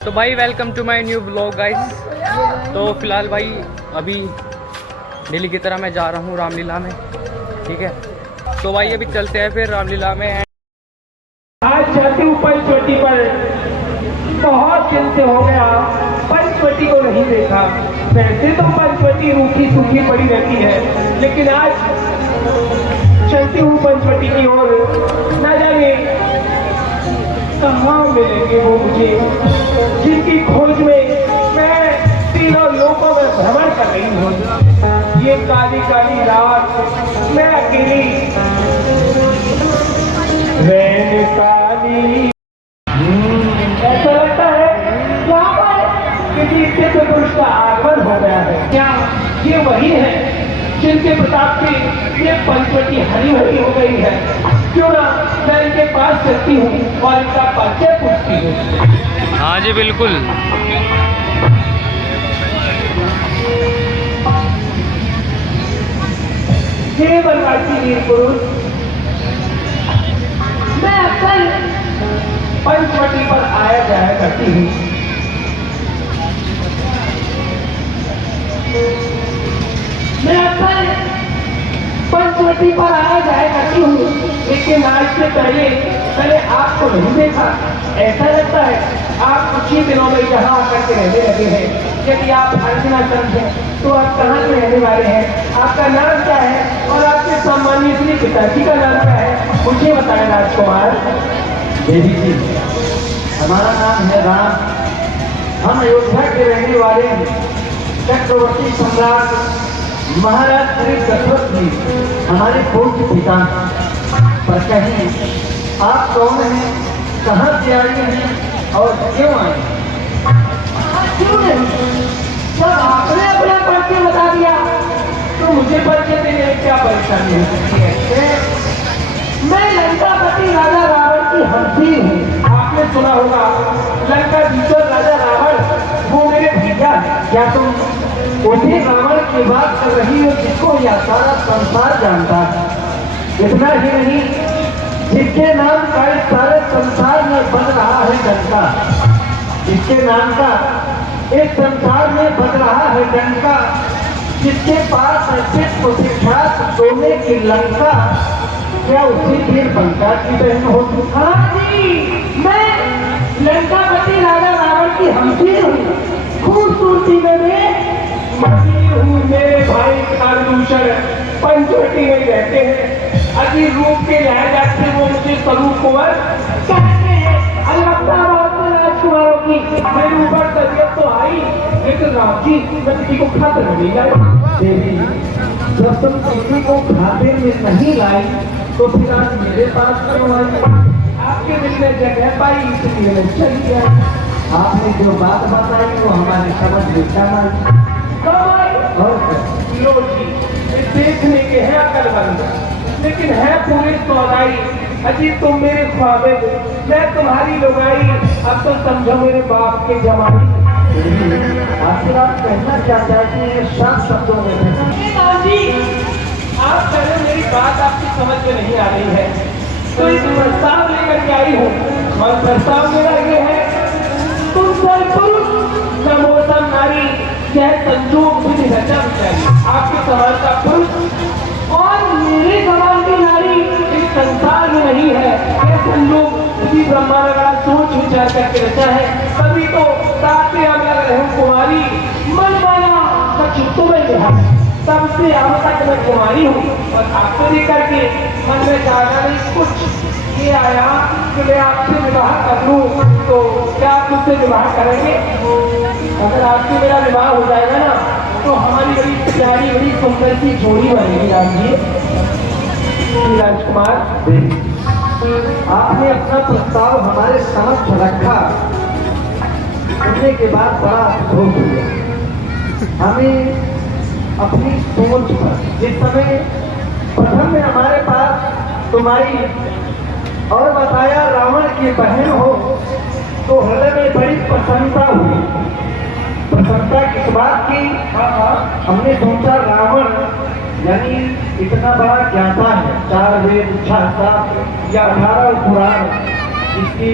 तो भाई welcome to my new blog guys. तो फिलहाल भाई अभी डेली की तरह मैं जा रहा हूँ रामलीला में, ठीक है। तो भाई अभी चलते हैं फिर रामलीला में। आज जाती हूँ पंचवटी पर, बहुत दिन से हो गया पंचवटी को नहीं देखा। वैसे तो पंचवटी रूखी सूखी पड़ी रहती है, लेकिन आज चलती हूँ पंचवटी की ओर। न जाने कहाँ मिलेंगे वो मुझे, जिनकी खोज में मैं तीनों लोगों में भ्रमण कर रही हूँ। ये काली काली रात मैं अकेली रैन काली। ऐसा लगता है यहाँ पर किसी दिव्य पुरुष का आगमन हो गया है। क्या ये वही है जिनके प्रताप से ये पंचवटी हरी भरी हो गई है? क्यों ना मैं इनके पास चलती हूँ और इनका परिचय पूछती हूँ। हाँ जी बिल्कुल। हे बनवासी वीर पुरुष, मैं अक्सर पंचवटी पर आया जाया करती हूँ। मैं अक्सर पंचवटी पर आया जाया करती हूँ, लेकिन आज से पहले आपको नहीं देखा। ऐसा लगता है आप कुछ ही दिनों में यहाँ आकर के रहने लगे हैं। यदि आप अर्चनाचंद हैं तो आप कहाँ के रहने वाले हैं? आपका नाम क्या है और आपके सम्मानीय श्री पिताजी का नाम क्या है? मुझे बताएं राजकुमार। देवी जी, हमारा नाम है राम। हम अयोध्या के रहने वाले हैं। चक्रवर्ती सम्राट महाराज श्री दशरथ जी हमारे पूज्य पिता। पर कहें आप कौन हैं, कहाँ से आई हैं और क्यों आए? क्यों नहीं, जब आपने अपना परिचय बता दिया तो मुझे परिचय देने में क्या परेशानी हो सकती है? मैं लंकापति राजा रावण की हंसी हूँ। आपने सुना होगा लंका जीतो राजा रावण वो मेरे भैया है। क्या तुम उसी रावण की बात कर रही हो जिसको यह सारा संसार जानता है? इतना ही नहीं, जिसके नाम का इस सारे संसार में बन रहा है डंका, जिसके नाम का इस संसार में बन रहा है डंका, जिसके पास है विख्यात सोने की लंका, क्या उसी वीर बंका की बहन हो? हाँ जी, मैं लंकापति राजा रावण की हंसी हूँ। खूबसूरती में मसी हूँ। मेरे भाई खारदूषण पंचवटी में रहते हैं। अति रूप के लहजा से वो मुझे स्वरूप कुंवर कहते हैं। राजकुमारों की मेरे ऊपर तबीयत तो आई, लेकिन राम जी मैं किसी को खातिर नहीं लाई। देवी, जब तुम किसी को खातिर में नहीं लाई तो फिर आज मेरे पास क्यों आई? आपके दिल में जगह पाई इसलिए मैं चल गया। आपने जो बात बताई वो हमारी समझ में कम आई। लो जी, देखने के हैं अकलमंद, लेकिन है पूरे सौदाई। अजी तुम मेरे ख्वाबिद, मैं तुम्हारी लुगाई। अब तो समझो मेरे बाप के जमाने। आखिर आप कहना क्या चाहते हैं शांत शब्दों में? जी आप कह रहे मेरी बात आपकी समझ में नहीं आ रही है, तो एक प्रस्ताव लेकर के आई हूँ। और प्रस्ताव मेरा ये है, तुम सर पुरुष समोसम नारी, यह संजोग विधि रचा चाहिए। आपके समान का पुरुष और मेरे समान की नारी इस संसार में नहीं है। यह संजोग किसी ब्रह्मा ने बड़ा सोच विचार करके रचा है। तभी तो ताते अमर रहूं कुमारी, मन माना सच तुम्हें है। तब से अब तक मैं कुमारी हूँ और आपको लेकर के मन में जाना नहीं कुछ ये आया कि मैं आपसे विवाह कर लूँ, तो क्या आप मुझसे विवाह करेंगे? अगर आपसे मेरा विवाह हो जाएगा ना तो हमारी बड़ी प्यारी बड़ी सुंदर सी जोड़ी बनेगी। राम जी, राजकुमार, आपने अपना प्रस्ताव हमारे समक्ष रखा, सुनने के बाद बड़ा अफसोस हुआ। हमें अपनी सोच पर जिस समय प्रथम में हमारे पास तुम आई और बताया रावण की बहन हो, तो हृदय में बड़ी प्रसन्नता हुई। प्रसन्नता किस बात की? हमने सोचा रावण यानी इतना बड़ा ज्ञाता है, 4 वेद 6 शास्त्र या 18 पुराण इसकी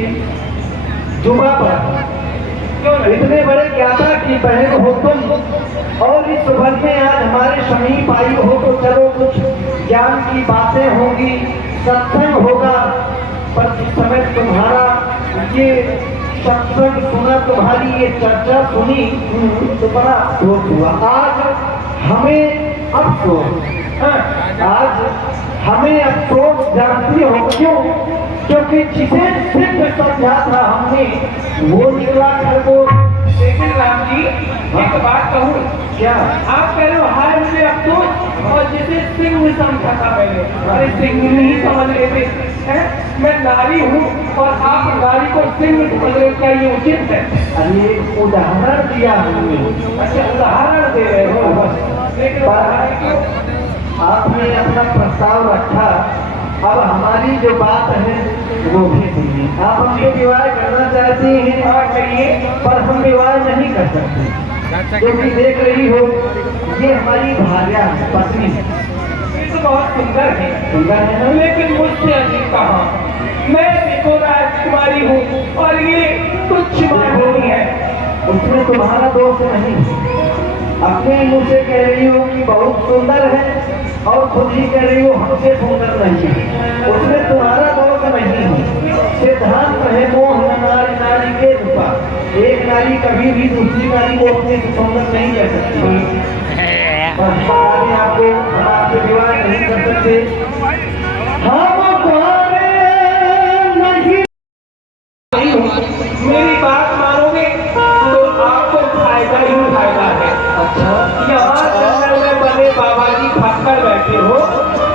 जुबा पर इतने बड़े ज्ञाता की बहन हो तुम और इस भर में आज हमारे समीप आई हो तो चलो कुछ ज्ञान की बातें होंगी, सत्संग होगा। पर जिस समय तुम्हारा ये सत्संग सुना, तुम्हारी ये चर्चा सुनी तो बड़ा अफसोस हुआ। आज हमें अफसोस, आज हमें अफसोस जानती हो क्यों? क्योंकि जिसे सिर्फ समझा था हमने वो निकला खरगोश। लेकिन राम जी एक बात कहूँ, क्या आप कह रहे हो हाय मुझे अफसोस, और जिसे सिंह समझा था पहले, अरे सिंह नहीं समझ रहे थे हैं? मैं नारी हूँ और आप नारी को सिंह समझ रहे हो, क्या ये उचित है? अरे उदाहरण दिया हमने। अच्छा उदाहरण दे रहे हो, लेकिन उदाहरण क्यों? आपने अपना प्रस्ताव रखा, अब हमारी जो बात है वो भी सुनिए। आप हमसे विवाह करना चाहती हैं, और करिए, पर हम विवाह नहीं कर सकते क्योंकि देख रही हो ये हमारी भार्या है, पत्नी है। ये तो बहुत सुंदर है, सुंदर है ना? लेकिन मुझसे अधिक कहाँ। मैं देखो राजकुमारी हूँ और ये तुच्छ माननी है। उसमें तुम्हारा दोष नहीं है। अपने मुँह से कह रही हो कि बहुत सुंदर है और खुद ही कह रही हो हमसे सुंदर नहीं है, उसमें तुम्हारा दोष नहीं है। सिद्धांत है मोह न नारी नारी के रूपा। एक नारी कभी भी दूसरी नारी को अपने से सुंदर नहीं कह सकती। और बता दें आपको, हम आपसे विवाह नहीं कर सकते। हम तुम्हारे नहीं। मेरी बात मानोगे तो आपको फायदा ही फायदा है। अच्छा, यहाँ जंगल में बने बाबा जी फटकर बैठे हो,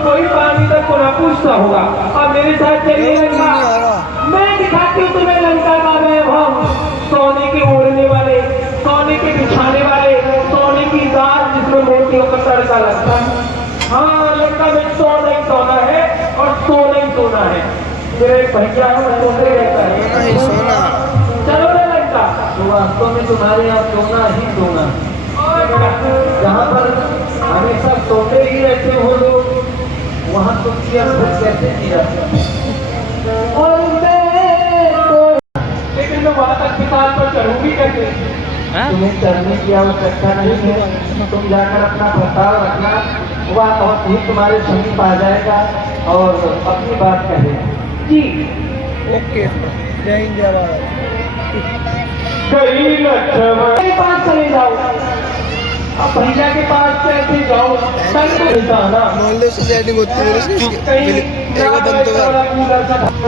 कोई पानी तक को ना पूछता होगा। अब मेरे साथ चलिए लंका, मैं दिखाती हूँ तुम्हें लंका का वैभव। सोने के ओढ़ने वाले, सोने के बिछाने वाले, सोने की दाल जिसमें मोतियों का तड़का लगता है। हाँ, लंका में सोना ही सोना है और सोना ही सोना है। मेरे भैया सोते रहता है, चलो ना लंका। तो वास्तव में तुम्हारे यहाँ सोना ही सोना। जहाँ पर हमेशा सोते ही रहते हो लोग, वहाँ तुमकी अनुभव कैसे किया? और लेकिन मैं वहां तक किताब पर चढ़ूंगी कैसे? तुम्हें चढ़ने की आवश्यकता नहीं है। तुम जाकर अपना प्रस्ताव रखना, वह बहुत ही तुम्हारे समीप आ जाएगा और अपनी बात कहेगा। जी ओके, जय हिंद जय भारत। कई लक्ष्मण के पास चले जाओ, अब भैया के पास कैसे जाओ? संग तो जाना मोहल्ले से सेटिंग होती है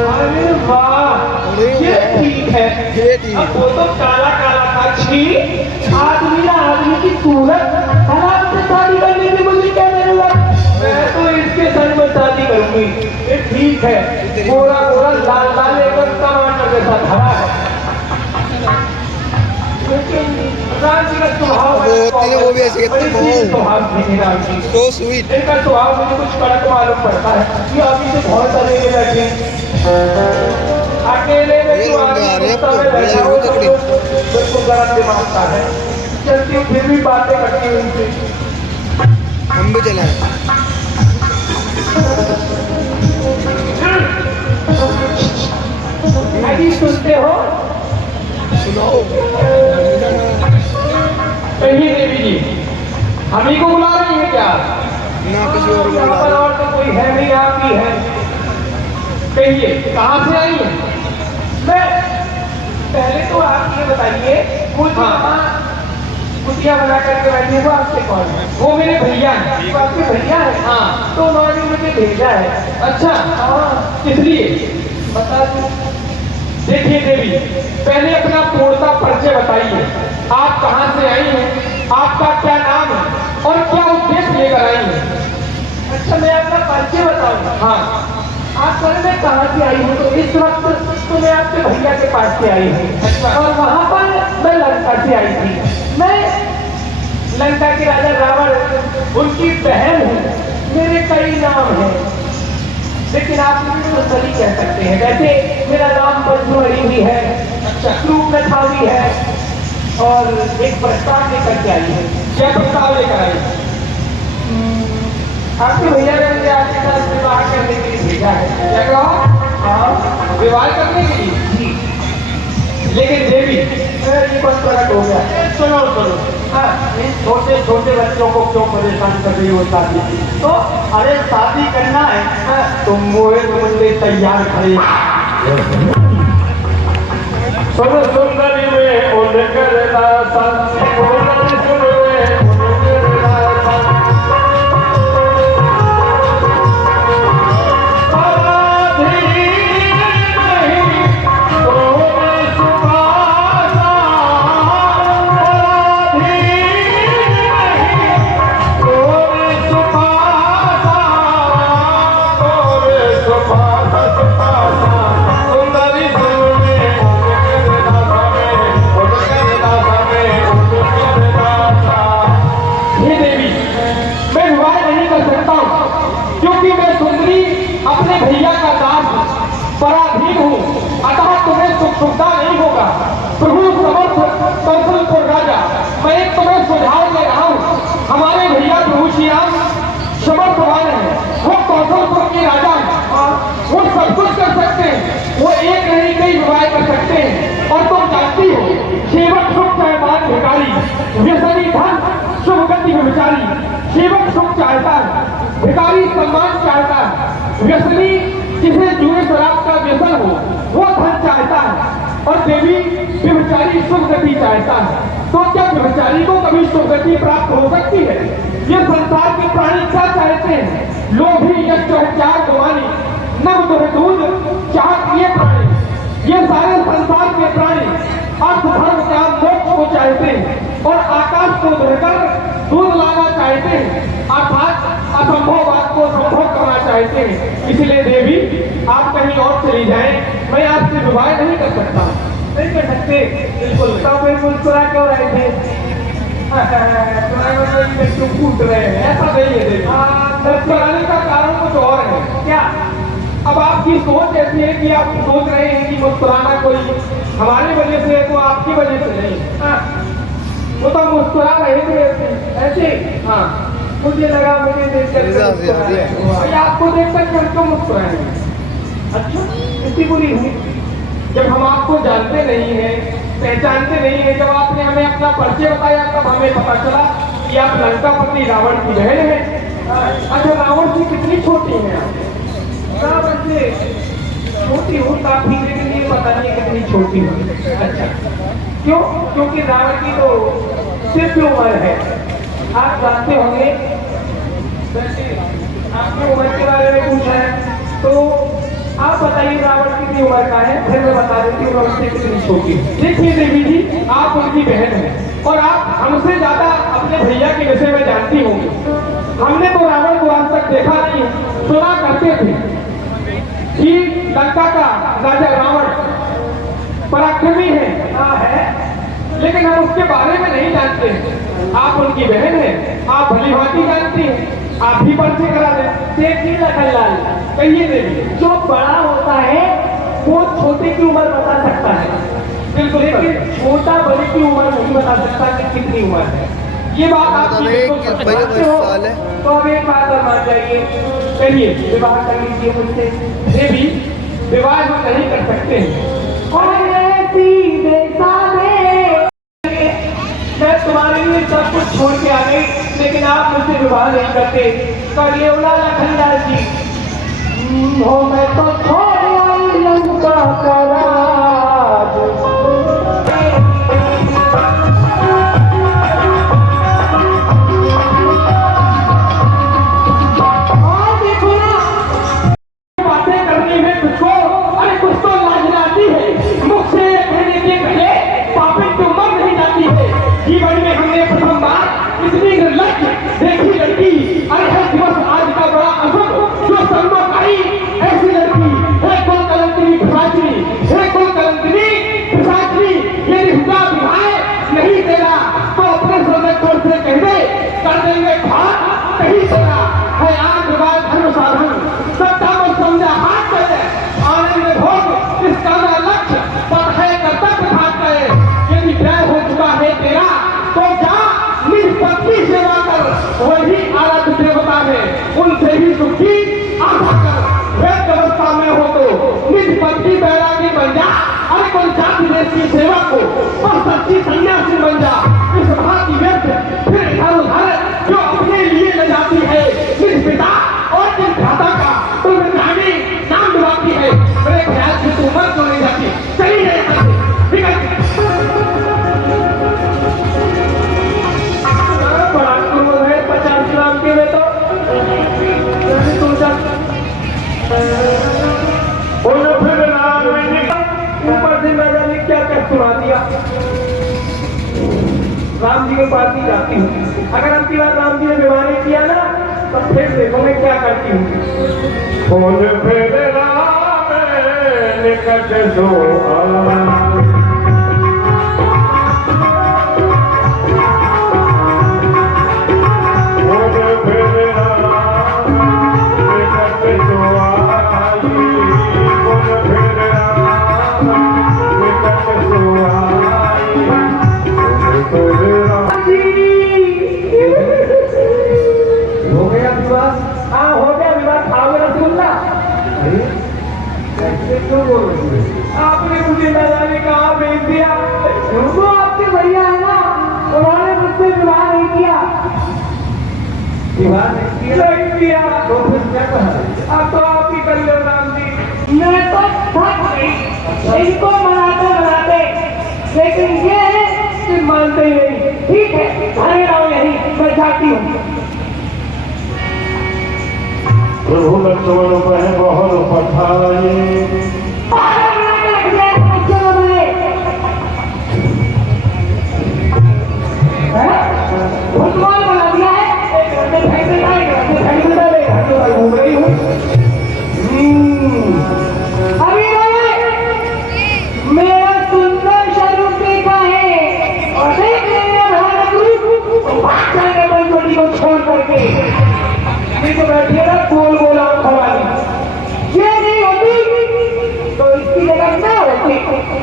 अरे वाह, ये ठीक है। अब वो तो काला काला था, छी। आदमी ना आदमी की सूरत खराब से शादी करने की मुझे क्या जरूरत? मैं तो इसके संग में शादी करूंगी। ये ठीक है, गोरा गोरा लाल लाल एकदम टमाटर जैसा धरा है। लेकिन राम जी का स्वभाव वो भी ऐसे कहते हैं, स्वभाव नहीं राम जी। तो स्वीट इनका स्वभाव मुझे कुछ कड़क मालूम पड़ता है। ये अभी से बहुत सारे बैठे अकेले में जो आदमी समय बैठा हो तो बिल्कुल गलत दिमाग का है। चलती हूँ फिर भी बातें करती हूँ उनसे। हम भी चला अभी सुनते हो? सुनाओ कहिए देवी जी, हम ही को बुला रही है क्या? ना किसी और को यहाँ बुला पर रहे। और तो कोई है नहीं, आप ही है। कहिए कहाँ से आई है? मैं पहले तो आप ये बताइए, वो जो वहाँ कुटिया बना करके बैठे वो आपसे कौन है? वो मेरे भैया हैं। वो आपके भैया है? हाँ। तो उन्होंने मुझे भेजा है। अच्छा, हाँ। किस लिए बता दूं? देखिए देवी, पहले अपना पूर्णता परिचय बताइए। आप कहाँ से आई हैं? आपका क्या नाम है और क्या उद्देश्य लेकर आई हैं? अच्छा, मैं अपना परिचय बताऊँ? हाँ। आप सर मैं कहाँ से आई हूँ? तो इस वक्त तो मैं आपके भैया के पास से आई हूँ। अच्छा। और वहाँ पर मैं लंका से आई थी। मैं लंका के राजा रावण उनकी बहन हूँ। मेरे कई नाम हैं, लेकिन आप मुझे सुंदरी कह सकते हैं। वैसे मेरा नाम पंचमढ़ी भी है। अच्छा। रूपनथा भी है। और एक प्रस्ताव लेकर के आई है। क्या प्रस्ताव लेकर आई है? आपके भैया ने मुझे आपके साथ विवाह करने के लिए भेजा है। क्या कहा? हाँ, विवाह करने के लिए। जी। लेकिन देवी जीवन प्रकट हो गया। सुनो सुनो, इन छोटे छोटे बच्चों को क्यों परेशान कर रही हो शादी? तो अरे शादी करना है तो मोहे मुंडे तैयार खड़े। सुन सुंदरी में उनकर दासा, सुंदरी सुन में उनकर दासा। अपने भैया का दास पराधीन हूँ, अतः तुम्हें सुख सुविधा नहीं होगा। प्रभु समर्थ कौशलपुर राजा, मैं एक तुम्हें सुझाव दे रहा हूँ। हमारे भैया प्रभु श्री राम समर्थवान है, वो कौशलपुर के राजा है, वो सब कुछ कर सकते हैं, वो एक नहीं कई विवाह कर सकते हैं। और तुम जानती हो सेवक सुख चाहमान भिखारी, व्यसनी धन शुभ गति विचारी। सेवक सुख चाहता है, भिखारी सम्मान चाहता है, व्यसनी जिसे जुए शराब का व्यसन हो वो धन चाहता है, और देवी व्यभिचारी सुख गति चाहता है। तो क्या व्यभिचारी को कभी सुख गति प्राप्त हो सकती है? ये संसार के प्राणी क्या चाहते हैं? लोभी यज्ञोपचार गवानी नव दूध चाहत ये प्राणी, ये सारे संसार के प्राणी अर्थ धर्म का मोक्ष को चाहते हैं और आकाश को धरकर दूध लाना चाहते हैं, अर्थात असंभव बात को संभव करना चाहते हैं। इसलिए देवी आप कहीं और चली जाएं, मैं आपसे विवाह नहीं कर सकता। नहीं कर सकते? बिल्कुल। तब वे मुस्कुरा क्यों रहे थे? क्यों कूद रहे हैं? ऐसा नहीं है देवी, मुस्कुराने का कारण कुछ और है। क्या? अब आपकी सोच ऐसी है कि आप सोच रहे हैं कि मुस्कुराना कोई हमारी वजह से है, तो आपकी वजह से नहीं। वो तो मुस्कुरा रहे थे ऐसे। हाँ, मुझे लगा मुझे देखकर आपको देखकर हम क्यों मुस्कुराएंगे? अच्छा, इतनी बुरी हुई जब हम आपको जानते नहीं हैं, पहचानते नहीं हैं। जब आपने हमें अपना परिचय बताया तब हमें पता चला कि आप लंकापति रावण की बहन है। अच्छा, रावण जी कितनी छोटी है? रावण से छोटी हो काफी, लेकिन ये पता नहीं कितनी छोटी हो। अच्छा, क्यों? क्योंकि रावण की तो सिर्फ उम्र है। आप जानते होंगे, आपने उम्र के बारे में पूछा है, तो आप बताइए रावण कितनी उम्र का है, फिर मैं बता देती हूँ उससे कितनी छोटी। देखिए देवी जी, आप उनकी बहन हैं और आप हमसे ज्यादा अपने भैया के विषय में जानती होंगी। हमने तो रावण को आज तक देखा नहीं, सुना करते थे कि लंका का राजा रावण पराक्रमी है, लेकिन हम उसके बारे में नहीं जानते। आप उनकी बहन हैं, आप भली भांति जानती हैं, आप भी परिचय करा दें। देखिए लखनलाल, कहिए देवी, जो बड़ा होता है वो छोटे की उम्र बता सकता है, बिल्कुल, लेकिन छोटा बड़े की उम्र नहीं बता सकता कि कितनी उम्र है। ये बात आप समझते हो। तो अब एक बात और मान जाइए, कहिए विवाह कर लीजिए मुझसे। देवी, विवाह हम नहीं कर सकते हैं। मैं तुम्हारे लिए सब कुछ छोड़ के आ गई, लेकिन आप मुझसे विवाह नहीं करते। करिए लखनलाल जी, हो मैं तो छोड़ आई लंका का राज। बातें करनी है तुझको, अरे कुछ तो लाज आती है। मुझसे कहने के पहले पापिन की उम्र नहीं जाती है। जीवन में हमने प्रथम बार इतनी निर्लज देखी लड़की। अरे है दिवस आज का बड़ा अशुभ, जो संभव आई ऐसी लड़की है। कौन कलंकी प्राची की सेवा को और सच्ची सन्यासी बन जा। इस भांति व्यक्त फिर इधर उधर जो अपने लिए न जाती है, जिस पिता और जिस भ्राता का तुम कहानी नाम डुबाती है, मेरे ख्याल से तू मर तो नहीं जाती। चली जाए यहाँ से, निकल। बड़ा क्रूर है 50 ग्राम के में तो तू जा फिर राम ऊपर से न जाने क्या क्या सुना दिया। राम जी के पास ही जाती हूँ, अगर अब की बार राम जी ने विवाह नहीं किया ना तो फिर देखो मैं क्या करती हूँ। कौन फिर राम निकट दो हो गया विवाह? हाँ हो गया विवाह। खाओगे रसगुल्ला? कैसे क्यों बोल रही है? आपने मुझे न जाने कहाँ भेज दिया। वो आपके भैया है ना, उन्होंने मुझसे विवाह नहीं किया। विवाह नहीं किया तो फिर क्या कहा? अब तो आप ही कर लो राम जी। मैं तो थक गई इनको मनाते लेकिन ये मानते ही नहीं। ठीक है घरे रहो यही, मैं जाती हूँ। प्रभु लक्ष्मण पर बहुत पठाए फुटबॉल बना दिया है, एक घंटे फेंक देता है, एक घंटे फेंक देता है, एक घंटे मैं घूम रही हूँ। अभी मेरा सुंदर स्वरूप देखा है और देख लेंगे भारत रूप भाग जाएंगे बंजोड़ी को छोड़ करके। ये तो बैठी है ना गोल गोल आंखों वाली, ये नहीं होती तो इसकी जगह मैं होती।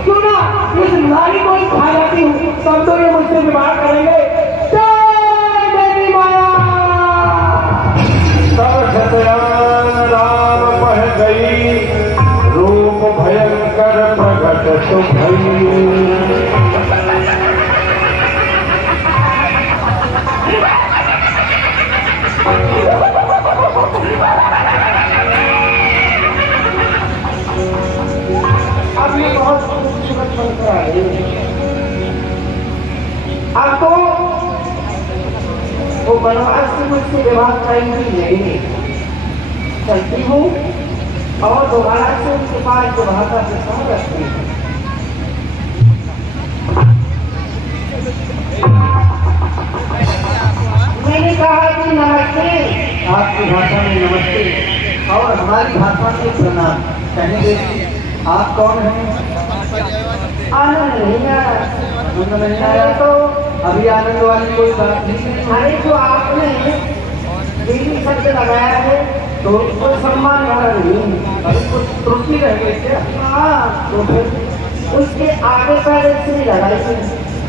क्यों ना इस नारी को ही खा जाती हूँ, तब तो ये मुझसे विवाह करेंगे। जय मेरी माया। तब शतयान राम पह गई, रूप भयंकर प्रगट तो भई। अब ये बहुत खूबसूरत बनकर आ रही है। अब तो वो बनवास से मुझसे विवाह करेंगी नहीं। चलती हूँ और दोबारा से उनके पास विवाह का प्रस्ताव रखती हूँ। मैंने कहा कि नमस्ते। आपकी भाषा में नमस्ते और हमारी भाषा में प्रणाम। कहेंगे आप कौन हैं? आनंद नहीं आ रहा। आनंद नहीं आया तो अभी आनंद वाली कोई बात नहीं। अरे जो आपने देवी शब्द लगाया है तो उसको सम्मान वाला नहीं। अभी कुछ त्रुटि रह गई क्या? हाँ तो फिर उसके आगे पर श्री लगाई थी।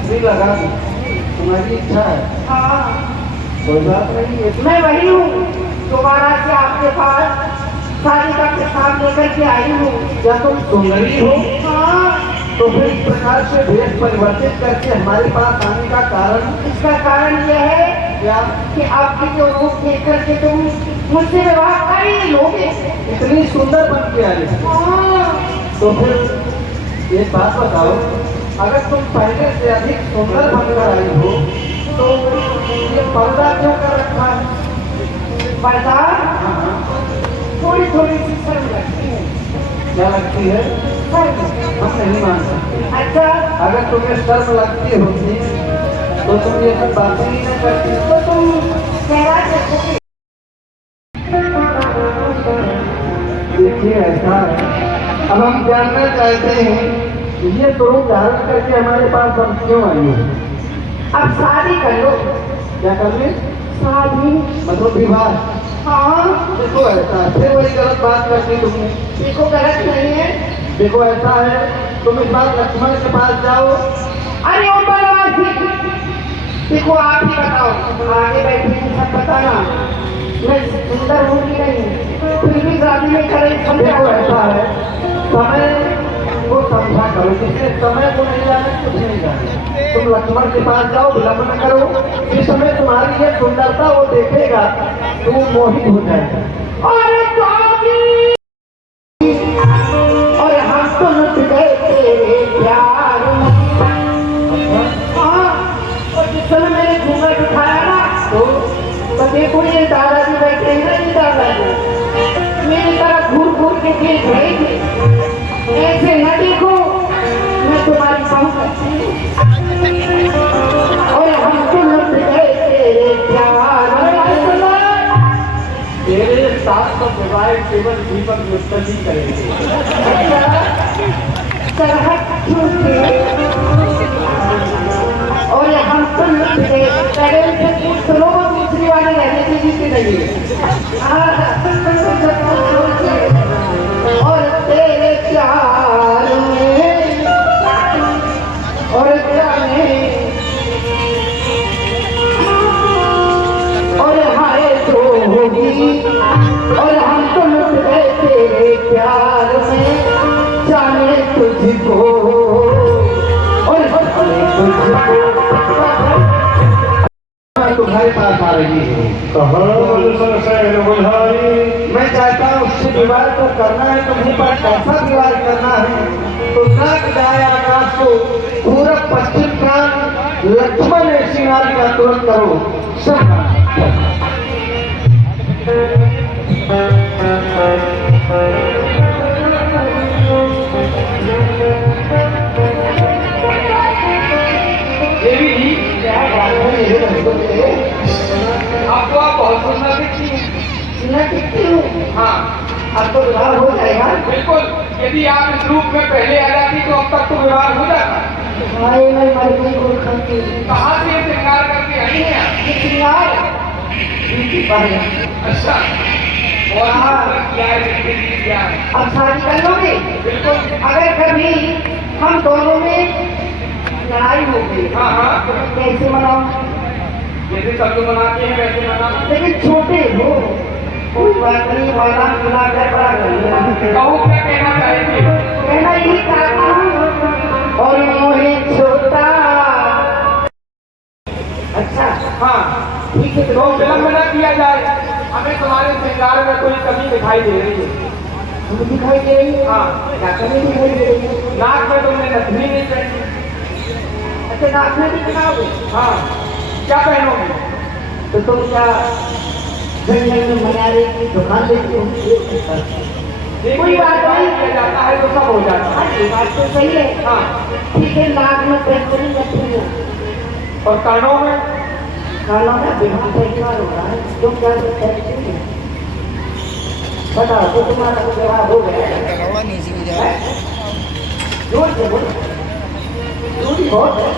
भी लगा दी। तुम्हारी इच्छा है, हाँ कोई बात नहीं है। मैं वही हूँ, दोबारा से आपके पास शादी का प्रस्ताव लेकर के आई हूँ। क्या तुम सुंदरी हो? हाँ तो फिर इस प्रकार से भेष परिवर्तित करके हमारे पास आने का कारण इसका कारण यह है क्या? कि आपके जो रूप देख करके तुम मुझसे विवाह कर ही लोगे। इतनी सुंदर बन के आई हो। हाँ तो फिर एक बात बताओ, अगर तुम पहले से अधिक सुंदर बनकर आई हो तो ये पर्दा क्यों कर रखा है? पर्दा थोड़ी थोड़ी सी शर्म लगती है। क्या लगती है? शर्म। हम नहीं मान सकते। अच्छा अगर तुम्हें शर्म लगती होती तो तुम ये सब बातें ही न करती। तो तुम कहना चाहोगे? देखिए ऐसा है, अब हम जानना चाहते हैं ये स्वरूप धारण करके हमारे पास अब क्यों आई हो? अब शादी कर लो। क्या कर ले? शादी। मतलब विवाह। हाँ देखो ऐसा है, फिर वही गलत बात करती तुमने। देखो गलत नहीं है। देखो ऐसा है, तुम इस बार लक्ष्मण के पास जाओ। अरे ओ बनवासी, देखो आप ही बताओ, आगे बैठे हैं सब बताना मैं सुंदर हूँ कि नहीं, फिर भी शादी में करें। देखो ऐसा है, समय को समझा करो, जिसने समय को नहीं जाना कुछ नहीं जाना। तुम लक्ष्मण के पास जाओ, विलंब न करो, इस समय तुम्हारी ये सुंदरता वो देखेगा तो वो मोहित हो जाएगा। अरे स्वामी, और हम तो लुट गए तेरे प्यार में। हाँ, और जिस समय मैंने घूंघट उठाया ना तो देखो ये दादाजी बैठे हैं ना, ये दादाजी मेरी तरफ घूर घूर के देख रहे थे। ऐसे न देखो, मैं तुम्हारी बहू करती हूँ, और हम तो लुट गए तेरे प्यार में। तेरे साथ तो विवाह केवल दीपक मित्तल ही करेंगे। और हम तो लुट गए दूसरी वाले रहने के जीते नहीं। और तेरे प्यार में और जाने और हाय तो होगी, और हम तो लुट गए तेरे प्यार में, जाने तुझको और तुम्हारे पास आ रही है। कहाँ मनुष्य शहर बुझाई। मैं चाहता हूँ उससे विवाह तो करना है, तुम्हें पर कैसा विवाह करना है तो नाक जाए आकाश को, पूरब पश्चिम प्रांत लक्ष्मण ऐसी नारी का तुरंत करो सब। देवी जी, क्या बात है मेरे बच्चों से? आपको आप बहुत सुंदर दिखती हैं। मैं दिखती हूँ, हाँ, अब तो विवाह हो जाएगा। बिल्कुल। यदि आप इस रूप में पहले आ जाती तो अब तक तो विवाह हो जाता। भाई मैं मर गई को खाती कहाँ से ये श्रृंगार करके आई हैं आप? अच्छा, और क्या है? अब शादी कर लोगे? बिल्कुल। अगर कभी हम दोनों में लड़ाई हो गई, हाँ हाँ, तो कैसे मनाओ? जैसे सब लोग मनाते हैं वैसे मनाना। लेकिन छोटे हो, कोई बात नहीं, वादा मिला कर बड़ा कर लिया। कहो क्या कहना चाहेंगे? कहना यही चाहता हूँ, और मोहे छोटा। अच्छा हाँ ठीक है, तो विलंब न किया जाए। हमें तुम्हारे श्रृंगार में कोई कमी दिखाई दे रही है। मुझे दिखाई दे रही है। हाँ, क्या कमी दिखाई दे रही है? नाक में तुमने नथनी नहीं पहनी। अच्छा, नाक में भी बनाओगे? हाँ, क्या पहनोगे? तो तुम क्या जंगल में मनारे की दुकान देखते हो? कोई बात नहीं, किया जाता है तो सब हो जाता है। हाँ, ये बात तो सही है। हाँ, ठीक है, नाक में पहनोगे नथनी, और कानों में? कानों में बिहार पहचान हो रहा है। तुम क्या कहते हो? बताओ, तो तुम्हारा तो जवाब हो गया। भगवान नहीं सी जाए। जोर से बोलो, दूरी बहुत है।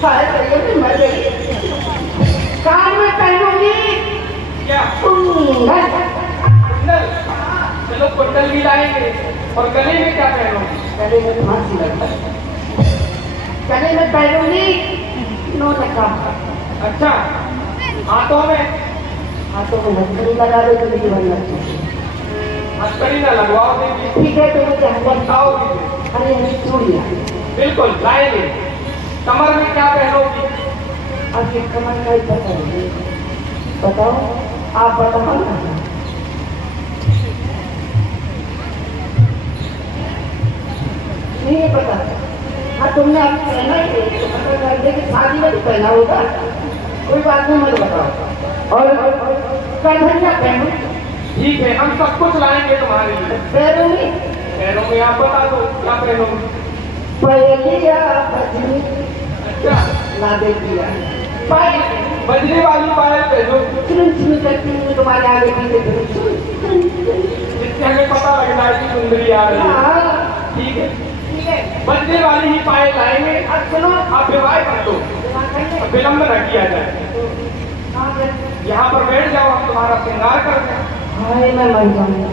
शायद करिए कि मर गई। कान में पहनूंगी क्या? कुंडल। कुंडल? चलो कुंडल भी लाएंगे। और गले में क्या पहनोगे? गले में फांसी लगता है। गले में पहनूंगी नो नकाब। अच्छा, हाथों में? हाथों में हथकड़ी लगा दो तो मुझे बन लगती है। हथकड़ी ना लगवाओ देवी। ठीक है, तो मुझे हथकड़ी बताओगी? अरे हरी चूड़ियाँ। बिल्कुल लाएंगे। कमर में क्या पहनोगी? अब ये कमर का ही पता है। बताओ, आप बताओ ना। नहीं पता। हाँ, तुमने अब पहना ही नहीं, तो पता कर दे कि शादी में तो पहना होगा। कोई बात नहीं, मुझे बताओ। और कन्हैया पहनो। ठीक है, हम सब कुछ लाएंगे तुम्हारे लिए। पैरों में? पैरों में आप बता दो क्या पहनोगे? पहलिया बजनी अच्छा, ला दे दिया। पायल, बजने वाली पायल पहनो। चुन करती हूँ तुम्हारे आगे पीछे। जिससे हमें पता लगता है कि सुंदरी आ रही है। ठीक है, बजने वाली ही पायल लाएंगे। अब सुनो, आप विवाह कर दो, विलंब न किया जाए। यहाँ पर बैठ जाओ, हम तुम्हारा श्रृंगार कर दें। हाय मैं मर जाऊंगा।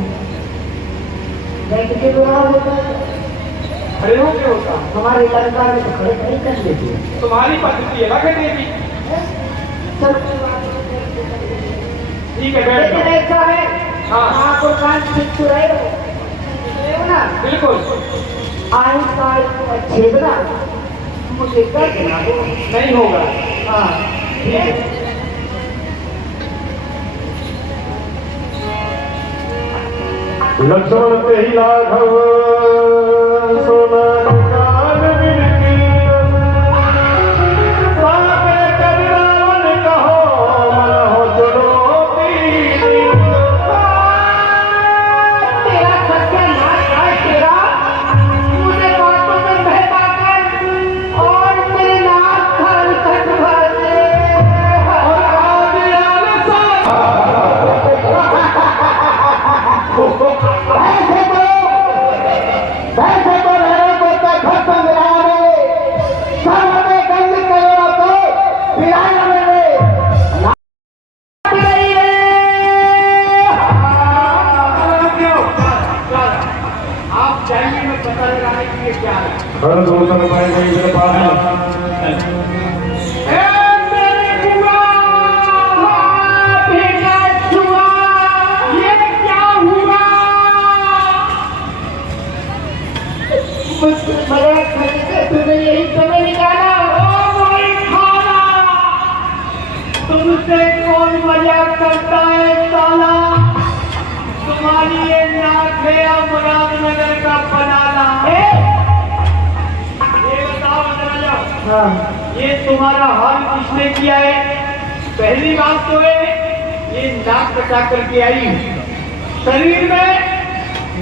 बैठ के बुरा होता है, खड़े हो के होता। हमारे लड़का में तो खड़े खड़े कर देती है। तुम्हारी पद्धति अलग है देवी। सब ठीक है, बैठ लेकिन जाओ। ऐसा है, हाँ। आपको कान ठीक तो रहे हो ना बिल्कुल आय का छेदना मुझे कर देना दो। नहीं होगा। हाँ ठीक है। लक्ष्मण ते ही लाघव सोना कान बिनती पापे कर रावण कहो मन हो चुनौती तेरा सत्यानाश है तेरा, मुझे बातों में बहका कर और मेरे नाक खान तक भर दे। वैसे तो रहने को खत्म संग्रामे सर्वदे गंध करो तो विराज में आप जाइए, मैं पता लगाने के लिए क्या है। हर दूसर पाए गई मेरे पास तुमने यही समय निकाला। तुमसे कौन मजाक करता है साला? तुम्हारी ये नाक है या मुरादनगर का बनाना? ये बताओ जरा, ये तुम्हारा हाल किसने किया है? पहली बात तो है ये नाक कटा करके आई हूँ। शरीर में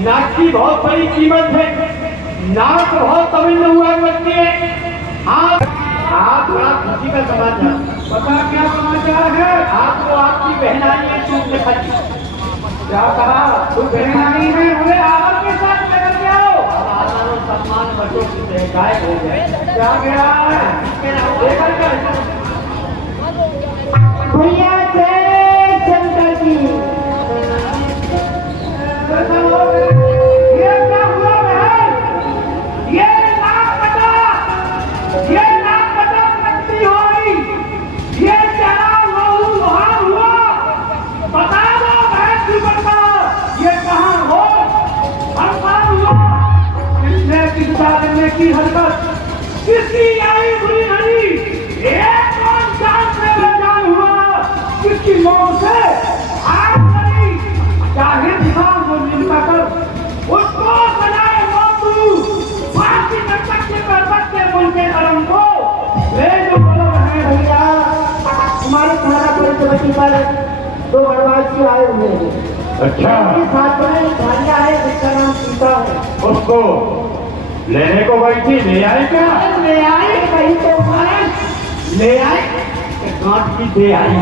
नाक की बहुत बड़ी कीमत है। नाक बहुत अभिन्न हुआ करती है। आप बड़ा खुशी का समाचार। पता क्या समाचार है? आपको आपकी बहनाई है चूक में खड़ी। क्या कहा? तो बहनाई में हुए आदर के साथ लेकर के आओ। आदर और सम्मान बच्चों की गायब हो गए। क्या गया? भैया जय शंकर जी। ये क्या हुआ बहन? ये नाक कटा, ये नाक कटा पट्टी हुई, ये चढ़ा लहू लोहार हुआ। बता दो बहन की बता, ये कहाँ हो? हड़ताल हुआ, किसने किस बारे में की हरकत, किसकी आई बुरी घड़ी, एक कौन जान से बेजान हुआ, किसकी मौत से आग लगी, चाहे दिमाग को निमका कर उसको बनाए मोतू, फांसी तक के बरबत के मुल्के धर्म को ले जो बोलो है। भैया हमारे थाना पंचवटी पर 2 बनवासी आए हुए हैं। अच्छा, उनके साथ में एक भांजा है जिसका नाम सीता है। उसको लेने को गई थी, ले आए क्या? ले आए कहीं तो मारे ले आए गांठ की दे आई।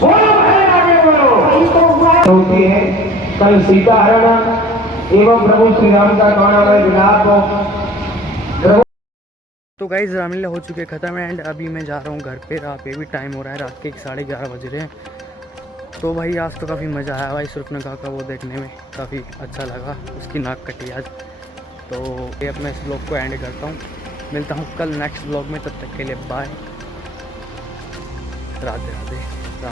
बोलो भाई, आगे बोलो। कहीं तो हुआ होती है कल सीता हरण एवं प्रभु श्री राम का गौरवमय विलाप। तो गाइस रामलीला हो चुकी है ख़त्म एंड अभी मैं जा रहा हूँ घर पे। रात पे भी टाइम हो रहा है, रात के 11:30 बज रहे हैं। तो भाई आज तो काफ़ी मज़ा आया भाई सुर्पनखा का वो देखने में, काफ़ी अच्छा लगा। उसकी नाक कटी आज। तो ये अब मैं इस ब्लॉग को एंड करता हूँ। मिलता हूँ कल नेक्स्ट ब्लॉग में, तब तक के लिए बाय, राधे राधे।